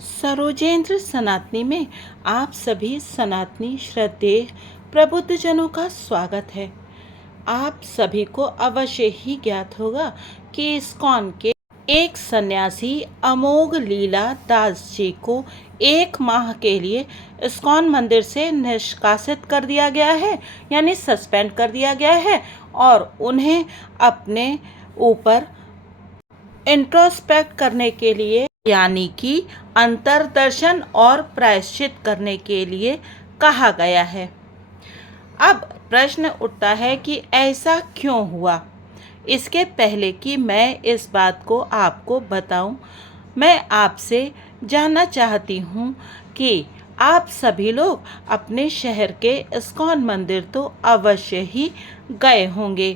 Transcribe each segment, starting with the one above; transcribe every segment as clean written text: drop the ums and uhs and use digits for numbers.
सरोजेंद्र सनातनी में आप सभी सनातनी श्रद्धेय प्रबुद्धजनों का स्वागत है। आप सभी को अवश्य ही ज्ञात होगा कि इस्कॉन के एक सन्यासी अमोघ लीला दास जी को 1 माह के लिए इस्कॉन मंदिर से निष्कासित कर दिया गया है, यानी सस्पेंड कर दिया गया है और उन्हें अपने ऊपर इंट्रोस्पेक्ट करने के लिए यानी कि अंतर्दर्शन और प्रायश्चित करने के लिए कहा गया है। अब प्रश्न उठता है कि ऐसा क्यों हुआ। इसके पहले कि मैं इस बात को आपको बताऊं, मैं आपसे जानना चाहती हूं कि आप सभी लोग अपने शहर के इस्कॉन मंदिर तो अवश्य ही गए होंगे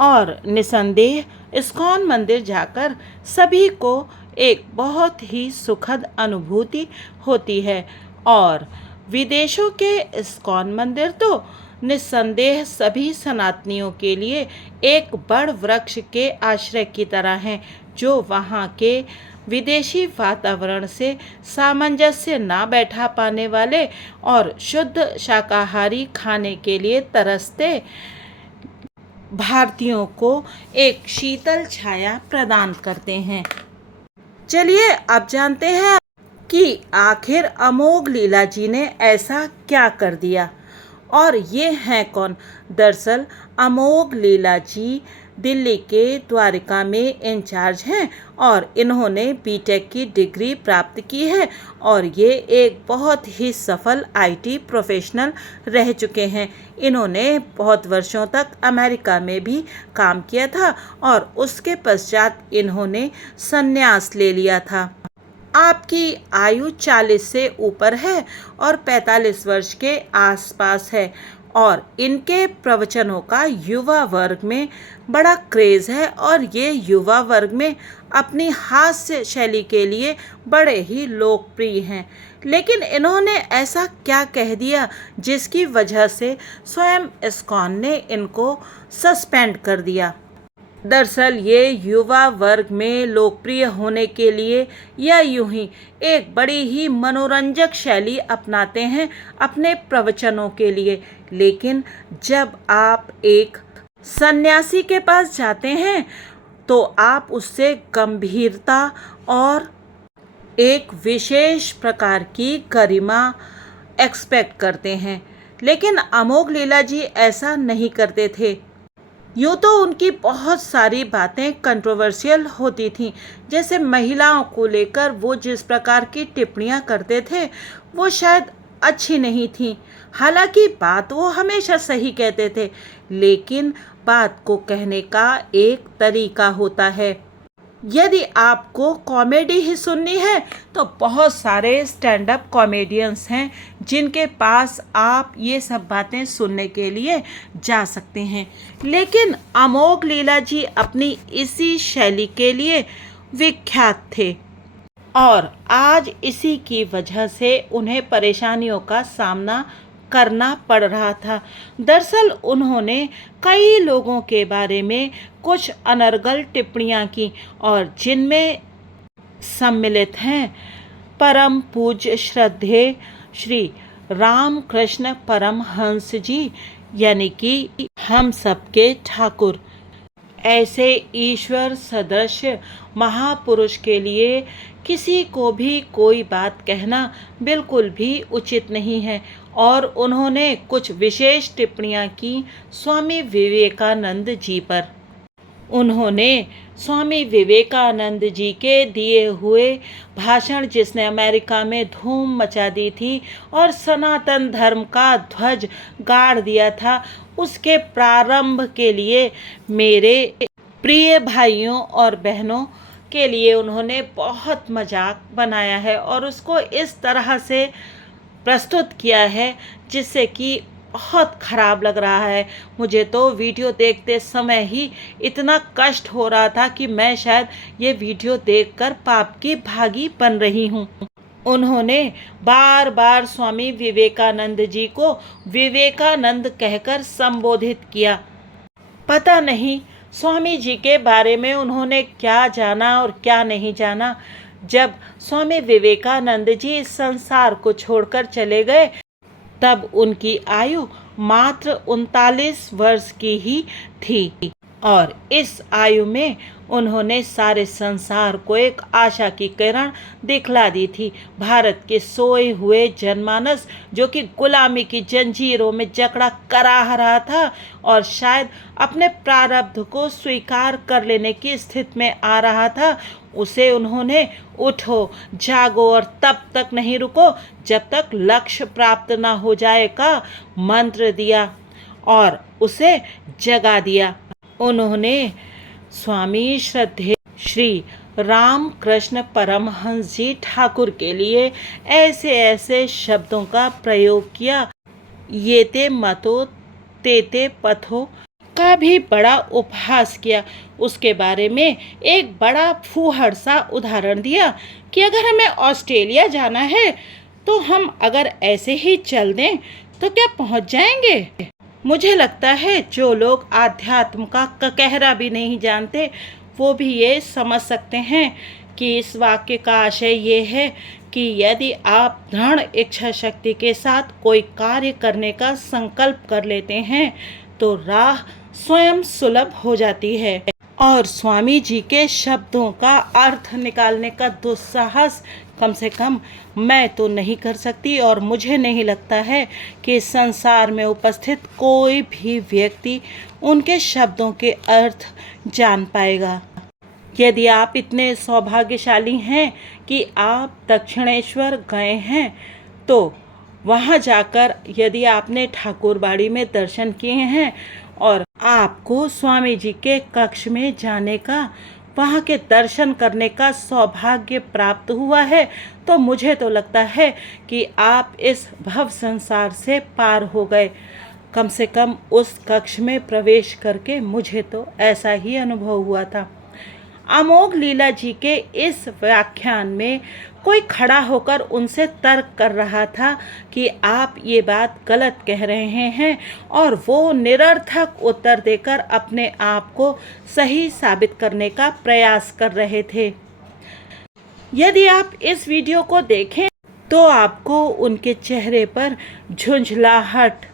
और निसंदेह इस्कॉन मंदिर जाकर सभी को एक बहुत ही सुखद अनुभूति होती है और विदेशों के इस्कॉन मंदिर तो निस्संदेह सभी सनातनियों के लिए एक बड़ वृक्ष के आश्रय की तरह हैं, जो वहाँ के विदेशी वातावरण से सामंजस्य ना बैठा पाने वाले और शुद्ध शाकाहारी खाने के लिए तरसते भारतीयों को एक शीतल छाया प्रदान करते हैं। चलिए अब जानते हैं कि आखिर अमोघ लीला जी ने ऐसा क्या कर दिया और ये हैं कौन। दरअसल अमोघ लीला जी दिल्ली के द्वारिका में इंचार्ज हैं और इन्होंने बीटेक की डिग्री प्राप्त की है और ये एक बहुत ही सफल आईटी प्रोफेशनल रह चुके हैं। इन्होंने बहुत वर्षों तक अमेरिका में भी काम किया था और उसके पश्चात इन्होंने संन्यास ले लिया था। आपकी आयु 40 से ऊपर है और 45 वर्ष के आसपास है और इनके प्रवचनों का युवा वर्ग में बड़ा क्रेज़ है और ये युवा वर्ग में अपनी हास्य शैली के लिए बड़े ही लोकप्रिय हैं। लेकिन इन्होंने ऐसा क्या कह दिया जिसकी वजह से स्वयं इस्कॉन ने इनको सस्पेंड कर दिया। दरअसल ये युवा वर्ग में लोकप्रिय होने के लिए या यूं ही एक बड़ी ही मनोरंजक शैली अपनाते हैं अपने प्रवचनों के लिए। लेकिन जब आप एक सन्यासी के पास जाते हैं तो आप उससे गंभीरता और एक विशेष प्रकार की गरिमा एक्सपेक्ट करते हैं। लेकिन अमोघ लीला जी ऐसा नहीं करते थे। यूँ तो उनकी बहुत सारी बातें कंट्रोवर्शियल होती थीं, जैसे महिलाओं को लेकर वो जिस प्रकार की टिप्पणियाँ करते थे वो शायद अच्छी नहीं थीं। हालांकि बात वो हमेशा सही कहते थे, लेकिन बात को कहने का एक तरीका होता है। यदि आपको कॉमेडी ही सुननी है तो बहुत सारे स्टैंड अप कॉमेडियंस हैं जिनके पास आप ये सब बातें सुनने के लिए जा सकते हैं। लेकिन अमोघ लीला जी अपनी इसी शैली के लिए विख्यात थे और आज इसी की वजह से उन्हें परेशानियों का सामना करना पड़ रहा था। दरअसल उन्होंने कई लोगों के बारे में कुछ अनर्गल टिप्पणियां की और जिनमें सम्मिलित हैं परम पूज्य श्रद्धेय श्री रामकृष्ण परमहंस जी, यानी कि हम सबके ठाकुर। ऐसे ईश्वर सदृश महापुरुष के लिए किसी को भी कोई बात कहना बिल्कुल भी उचित नहीं है और उन्होंने कुछ विशेष टिप्पणियां की स्वामी विवेकानंद जी पर। उन्होंने स्वामी विवेकानंद जी के दिए हुए भाषण, जिसने अमेरिका में धूम मचा दी थी और सनातन धर्म का ध्वज गाड़ दिया था, उसके प्रारंभ के लिए मेरे प्रिय भाइयों और बहनों के लिए उन्होंने बहुत मजाक बनाया है और उसको इस तरह से प्रस्तुत किया है जिससे कि बहुत ख़राब लग रहा है। मुझे तो वीडियो देखते समय ही इतना कष्ट हो रहा था कि मैं शायद ये वीडियो देखकर पाप की भागी बन रही हूँ। उन्होंने बार बार स्वामी विवेकानंद जी को विवेकानंद कहकर संबोधित किया। पता नहीं स्वामी जी के बारे में उन्होंने क्या जाना और क्या नहीं जाना, जब स्वामी विवेकानंद जी इस संसार को छोड़कर चले गए तब उनकी आयु मात्र 39 वर्ष की ही थी और इस आयु में उन्होंने सारे संसार को एक आशा की किरण दिखला दी थी। भारत के सोए हुए जनमानस जो कि गुलामी की जंजीरों में जकड़ा कराह रहा था और शायद अपने प्रारब्ध को स्वीकार कर लेने की स्थिति में आ रहा था, उसे उन्होंने उठो जागो और तब तक नहीं रुको जब तक लक्ष्य प्राप्त न हो जाए का मंत्र दिया और उसे जगा दिया। उन्होंने स्वामी श्रद्धेय श्री रामकृष्ण परमहंस जी ठाकुर के लिए ऐसे ऐसे शब्दों का प्रयोग किया, ये ते मतो तेते पथो का भी बड़ा उपहास किया। उसके बारे में एक बड़ा फूहड़ सा उदाहरण दिया कि अगर हमें ऑस्ट्रेलिया जाना है तो हम अगर ऐसे ही चल दें तो क्या पहुंच जाएंगे। मुझे लगता है जो लोग आध्यात्म का कहरा भी नहीं जानते वो भी ये समझ सकते हैं कि इस वाक्य का आशय ये है कि यदि आप दृढ़ इच्छा शक्ति के साथ कोई कार्य करने का संकल्प कर लेते हैं तो राह स्वयं सुलभ हो जाती है। और स्वामी जी के शब्दों का अर्थ निकालने का दुस्साहस कम से कम मैं तो नहीं कर सकती और मुझे नहीं लगता है कि संसार में उपस्थित कोई भी व्यक्ति उनके शब्दों के अर्थ जान पाएगा। यदि आप इतने सौभाग्यशाली हैं कि आप दक्षिणेश्वर गए हैं तो वहाँ जाकर यदि आपने ठाकुरबाड़ी में दर्शन किए हैं और आपको स्वामी जी के कक्ष में जाने का, वहाँ के दर्शन करने का सौभाग्य प्राप्त हुआ है तो मुझे तो लगता है कि आप इस भव संसार से पार हो गए। कम से कम उस कक्ष में प्रवेश करके मुझे तो ऐसा ही अनुभव हुआ था। अमोघ लीला जी के इस व्याख्यान में कोई खड़ा होकर उनसे तर्क कर रहा था कि आप ये बात गलत कह रहे हैं और वो निरर्थक उत्तर देकर अपने आप को सही साबित करने का प्रयास कर रहे थे। यदि आप इस वीडियो को देखें तो आपको उनके चेहरे पर झुंझलाहट,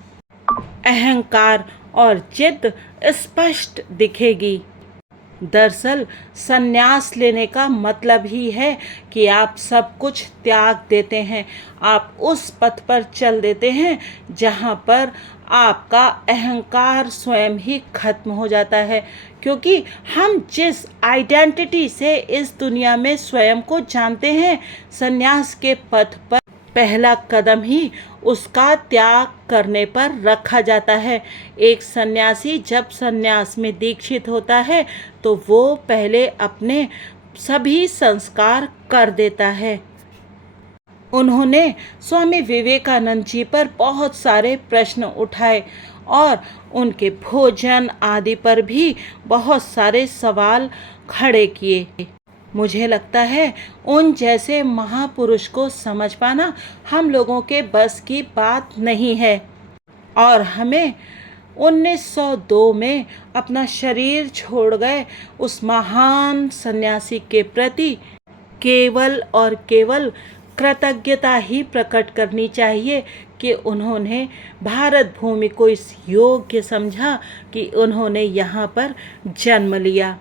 अहंकार और जिद स्पष्ट दिखेगी। दरअसल संन्यास लेने का मतलब ही है कि आप सब कुछ त्याग देते हैं, आप उस पथ पर चल देते हैं जहाँ पर आपका अहंकार स्वयं ही खत्म हो जाता है। क्योंकि हम जिस आइडेंटिटी से इस दुनिया में स्वयं को जानते हैं, संन्यास के पथ पर पहला कदम ही उसका त्याग करने पर रखा जाता है। एक सन्यासी जब सन्यास में दीक्षित होता है तो वो पहले अपने सभी संस्कार कर देता है। उन्होंने स्वामी विवेकानंद जी पर बहुत सारे प्रश्न उठाए और उनके भोजन आदि पर भी बहुत सारे सवाल खड़े किए। मुझे लगता है उन जैसे महापुरुष को समझ पाना हम लोगों के बस की बात नहीं है और हमें 1902 में अपना शरीर छोड़ गए उस महान सन्यासी के प्रति केवल और केवल कृतज्ञता ही प्रकट करनी चाहिए कि उन्होंने भारत भूमि को इस योग्य समझा कि उन्होंने यहाँ पर जन्म लिया।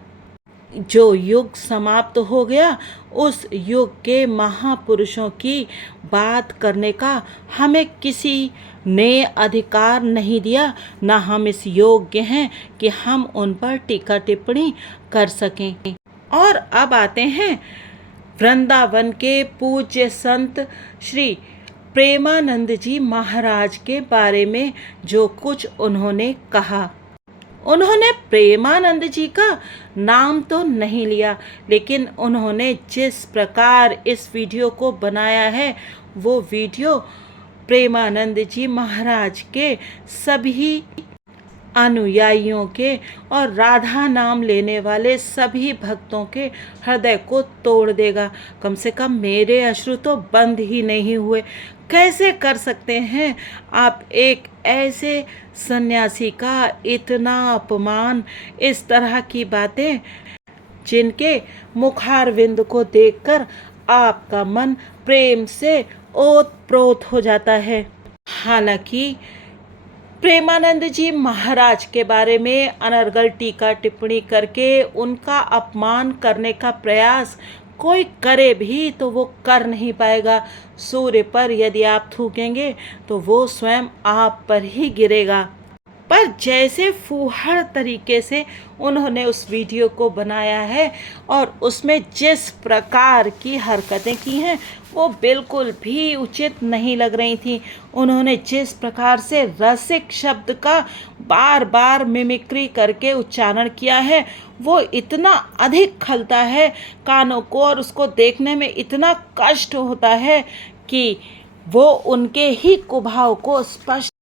जो युग समाप्त हो गया उस युग के महापुरुषों की बात करने का हमें किसी ने अधिकार नहीं दिया, ना हम इस योग्य हैं कि हम उन पर टीका टिप्पणी कर सकें। और अब आते हैं वृंदावन के पूज्य संत श्री प्रेमानंद जी महाराज के बारे में जो कुछ उन्होंने कहा। उन्होंने प्रेमानंद जी का नाम तो नहीं लिया, लेकिन उन्होंने जिस प्रकार इस वीडियो को बनाया है वो वीडियो प्रेमानंद जी महाराज के सभी अनुयायियों के और राधा नाम लेने वाले सभी भक्तों के हृदय को तोड़ देगा। कम से कम मेरे अश्रु तो बंद ही नहीं हुए। कैसे कर सकते हैं आप एक ऐसे सन्यासी का इतना अपमान, इस तरह की बातें जिनके मुखारविंद को देखकर आपका मन प्रेम से ओत-प्रोत हो जाता है। हालांकि प्रेमानंद जी महाराज के बारे में अनर्गल टीका टिप्पणी करके उनका अपमान करने का प्रयास कोई करे भी तो वो कर नहीं पाएगा। सूर्य पर यदि आप थूकेंगे तो वो स्वयं आप पर ही गिरेगा। पर जैसे फूहड़ तरीके से उन्होंने उस वीडियो को बनाया है और उसमें जिस प्रकार की हरकतें की हैं वो बिल्कुल भी उचित नहीं लग रही थी। उन्होंने जिस प्रकार से रसिक शब्द का बार बार मिमिक्री करके उच्चारण किया है वो इतना अधिक खलता है कानों को और उसको देखने में इतना कष्ट होता है कि वो उनके ही कुभाव को स्पष्ट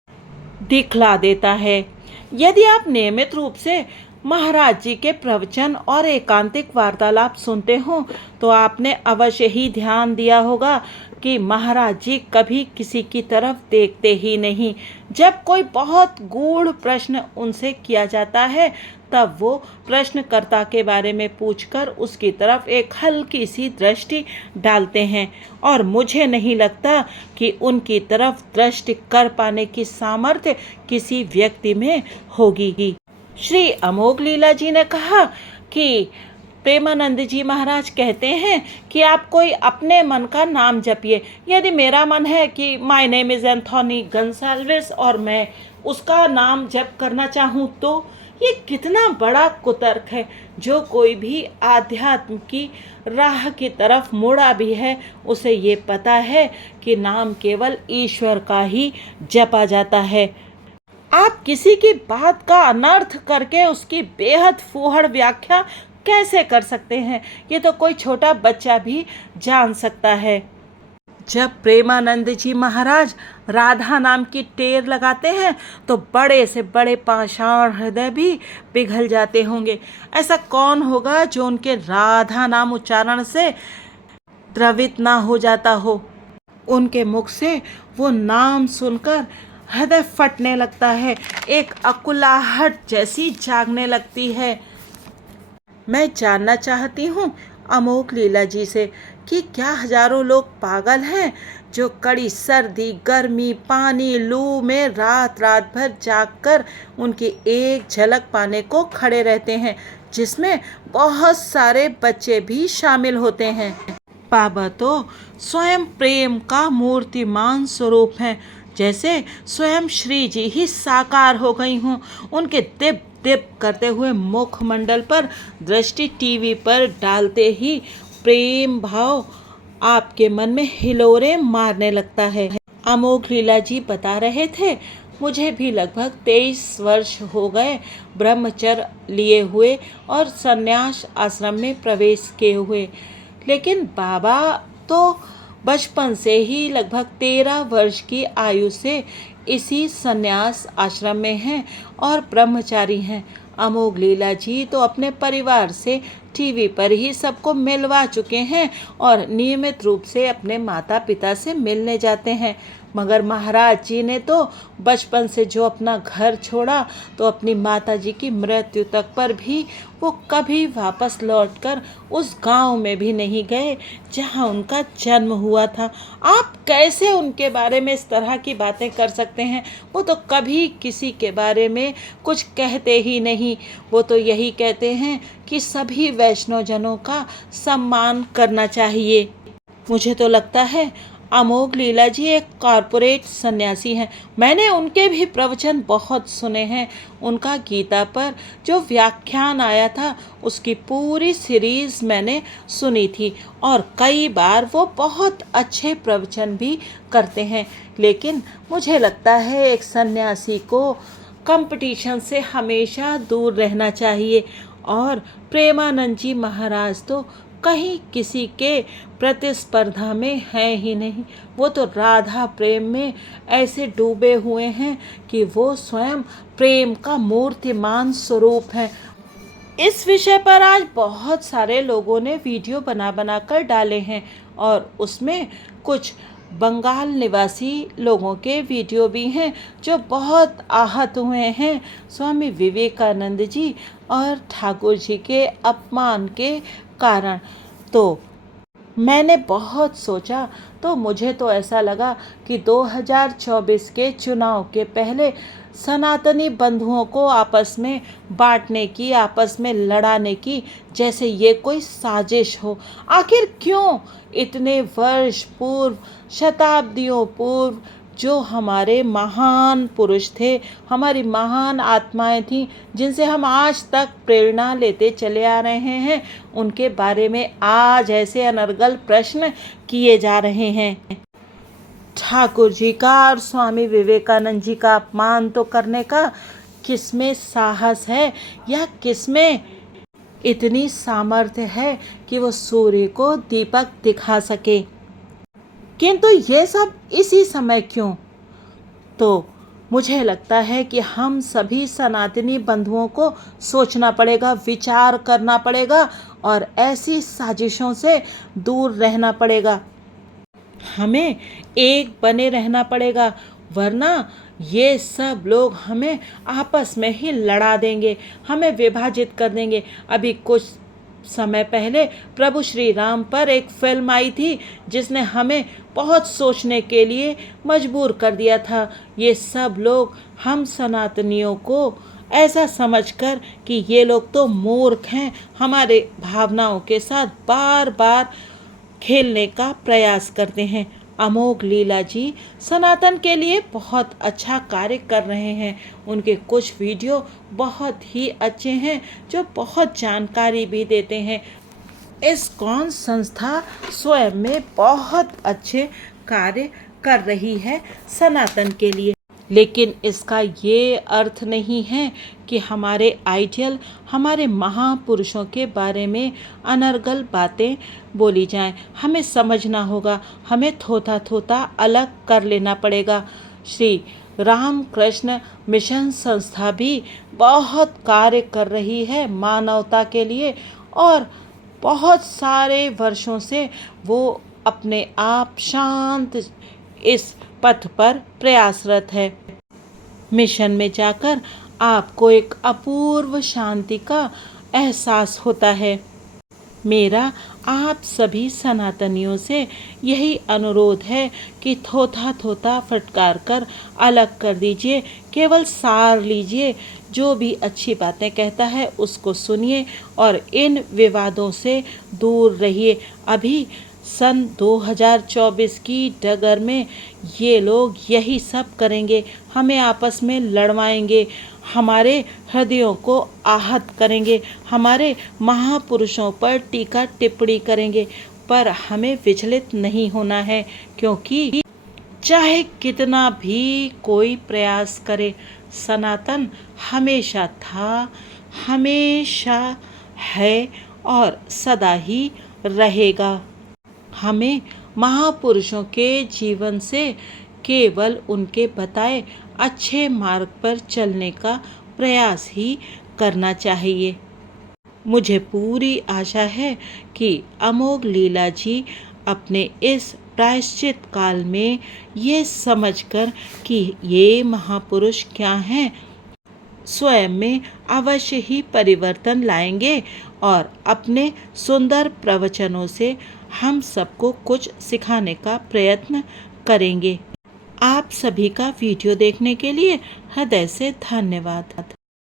दिखला देता है। यदि आप नियमित रूप से महाराज जी के प्रवचन और एकांतिक वार्तालाप सुनते हो तो आपने अवश्य ही ध्यान दिया होगा कि महाराज जी कभी किसी की तरफ देखते ही नहीं। जब कोई बहुत गूढ़ प्रश्न उनसे किया जाता है तब वो प्रश्नकर्ता के बारे में पूछकर उसकी तरफ एक हल्की सी दृष्टि डालते हैं और मुझे नहीं लगता कि उनकी तरफ दृष्टि कर पाने की सामर्थ्य किसी व्यक्ति में होगी। श्री अमोघ लीला जी ने कहा कि प्रेमानंद जी महाराज कहते हैं कि आप कोई अपने मन का नाम जपिए। यदि मेरा मन है कि माय नेम इज़ एंथोनी गंसाल्विस और मैं उसका नाम जप करना चाहूँ तो ये कितना बड़ा कुतर्क है। जो कोई भी आध्यात्म की राह की तरफ मुड़ा भी है उसे ये पता है कि नाम केवल ईश्वर का ही जपा जाता है। आप किसी की बात का अनर्थ करके उसकी बेहद फूहड़ व्याख्या कैसे कर सकते हैं? ये तो कोई छोटा बच्चा भी जान सकता है। जब प्रेमानंद जी महाराज राधा नाम की टेर लगाते हैं तो बड़े से बड़े पाषाण हृदय भी पिघल जाते होंगे। ऐसा कौन होगा जो उनके राधा नाम उच्चारण से द्रवित ना हो जाता हो। उनके मुख से वो नाम सुनकर हृदय फटने लगता है, एक अकुलाहट जैसी जागने लगती है। मैं जानना चाहती हूँ अमोघ लीला जी से कि क्या हजारों लोग पागल हैं जो कड़ी सर्दी गर्मी पानी लू में रात रात भर जागकर उनकी एक झलक पाने को खड़े रहते हैं, जिसमें बहुत सारे बच्चे भी शामिल होते हैं। बाबा तो स्वयं प्रेम का मूर्तिमान स्वरूप हैं, जैसे स्वयं श्री जी ही साकार हो गई हूँ। उनके दिप दिप करते हुए मुखमंडल पर दृष्टि टीवी पर डालते ही प्रेम भाव आपके मन में हिलोरे मारने लगता है। अमोघ लीला जी बता रहे थे, मुझे भी लगभग 23 वर्ष हो गए ब्रह्मचर्य लिए हुए और संन्यास आश्रम में प्रवेश किए हुए, लेकिन बाबा तो बचपन से ही लगभग 13 वर्ष की आयु से इसी संन्यास आश्रम में हैं और ब्रह्मचारी हैं। अमोघ लीला जी तो अपने परिवार से टीवी पर ही सबको मिलवा चुके हैं और नियमित रूप से अपने माता पिता से मिलने जाते हैं, मगर महाराज जी ने तो बचपन से जो अपना घर छोड़ा तो अपनी माता जी की मृत्यु तक पर भी वो कभी वापस लौटकर उस गांव में भी नहीं गए जहां उनका जन्म हुआ था। आप कैसे उनके बारे में इस तरह की बातें कर सकते हैं? वो तो कभी किसी के बारे में कुछ कहते ही नहीं। वो तो यही कहते हैं कि सभी वैष्णवजनों का सम्मान करना चाहिए। मुझे तो लगता है अमोघ लीला जी एक कॉरपोरेट सन्यासी हैं। मैंने उनके भी प्रवचन बहुत सुने हैं। उनका गीता पर जो व्याख्यान आया था उसकी पूरी सीरीज़ मैंने सुनी थी और कई बार वो बहुत अच्छे प्रवचन भी करते हैं, लेकिन मुझे लगता है एक सन्यासी को कंपटीशन से हमेशा दूर रहना चाहिए और प्रेमानंद जी महाराज तो कहीं किसी के प्रतिस्पर्धा में हैं ही नहीं। वो तो राधा प्रेम में ऐसे डूबे हुए हैं कि वो स्वयं प्रेम का मूर्तिमान स्वरूप हैं। इस विषय पर आज बहुत सारे लोगों ने वीडियो बना बना कर डाले हैं और उसमें कुछ बंगाल निवासी लोगों के वीडियो भी हैं जो बहुत आहत हुए हैं स्वामी विवेकानंद जी और ठाकुर जी के अपमान के कारण। तो मैंने बहुत सोचा तो मुझे तो ऐसा लगा कि 2024 के चुनाव के पहले सनातनी बंधुओं को आपस में बांटने की, आपस में लड़ाने की, जैसे ये कोई साजिश हो। आखिर क्यों? इतने वर्ष पूर्व, शताब्दियों पूर्व जो हमारे महान पुरुष थे, हमारी महान आत्माएं थीं, जिनसे हम आज तक प्रेरणा लेते चले आ रहे हैं, उनके बारे में आज ऐसे अनर्गल प्रश्न किए जा रहे हैं। ठाकुर जी का और स्वामी विवेकानंद जी का अपमान तो करने का किसमें साहस है, या किसमें इतनी सामर्थ्य है कि वो सूर्य को दीपक दिखा सके। किंतु ये सब इसी समय क्यों? तो मुझे लगता है कि हम सभी सनातनी बंधुओं को सोचना पड़ेगा, विचार करना पड़ेगा और ऐसी साजिशों से दूर रहना पड़ेगा। हमें एक बने रहना पड़ेगा, वरना ये सब लोग हमें आपस में ही लड़ा देंगे, हमें विभाजित कर देंगे। अभी कुछ समय पहले प्रभु श्री राम पर एक फिल्म आई थी जिसने हमें बहुत सोचने के लिए मजबूर कर दिया था। ये सब लोग हम सनातनियों को ऐसा समझकर कि ये लोग तो मूर्ख हैं, हमारे भावनाओं के साथ बार बार खेलने का प्रयास करते हैं। अमोघ लीला जी सनातन के लिए बहुत अच्छा कार्य कर रहे हैं। उनके कुछ वीडियो बहुत ही अच्छे हैं जो बहुत जानकारी भी देते हैं। इस्कॉन संस्था स्वयं में बहुत अच्छे कार्य कर रही है सनातन के लिए, लेकिन इसका ये अर्थ नहीं है कि हमारे आइडियल, हमारे महापुरुषों के बारे में अनर्गल बातें बोली जाएं। हमें समझना होगा, हमें थोथा थोथा अलग कर लेना पड़ेगा। श्री रामकृष्ण मिशन संस्था भी बहुत कार्य कर रही है मानवता के लिए, और बहुत सारे वर्षों से वो अपने आप शांत इस पथ पर प्रयासरत है। मिशन में जाकर आपको एक अपूर्व शांति का एहसास होता है। मेरा आप सभी सनातनियों से यही अनुरोध है कि थोथा थोथा फटकार कर अलग कर दीजिए, केवल सार लीजिए। जो भी अच्छी बातें कहता है उसको सुनिए और इन विवादों से दूर रहिए। अभी सन 2024 की डगर में ये लोग यही सब करेंगे, हमें आपस में लड़वाएंगे, हमारे हृदयों को आहत करेंगे, हमारे महापुरुषों पर टीका टिप्पणी करेंगे। पर हमें विचलित नहीं होना है, क्योंकि चाहे कितना भी कोई प्रयास करे, सनातन हमेशा था, हमेशा है और सदा ही रहेगा। हमें महापुरुषों के जीवन से केवल उनके बताए अच्छे मार्ग पर चलने का प्रयास ही करना चाहिए। मुझे पूरी आशा है कि अमोघ लीला जी अपने इस प्रायश्चित काल में ये समझकर कि ये महापुरुष क्या हैं, स्वयं में अवश्य ही परिवर्तन लाएंगे और अपने सुंदर प्रवचनों से हम सबको कुछ सिखाने का प्रयत्न करेंगे। आप सभी का वीडियो देखने के लिए हृदय से धन्यवाद।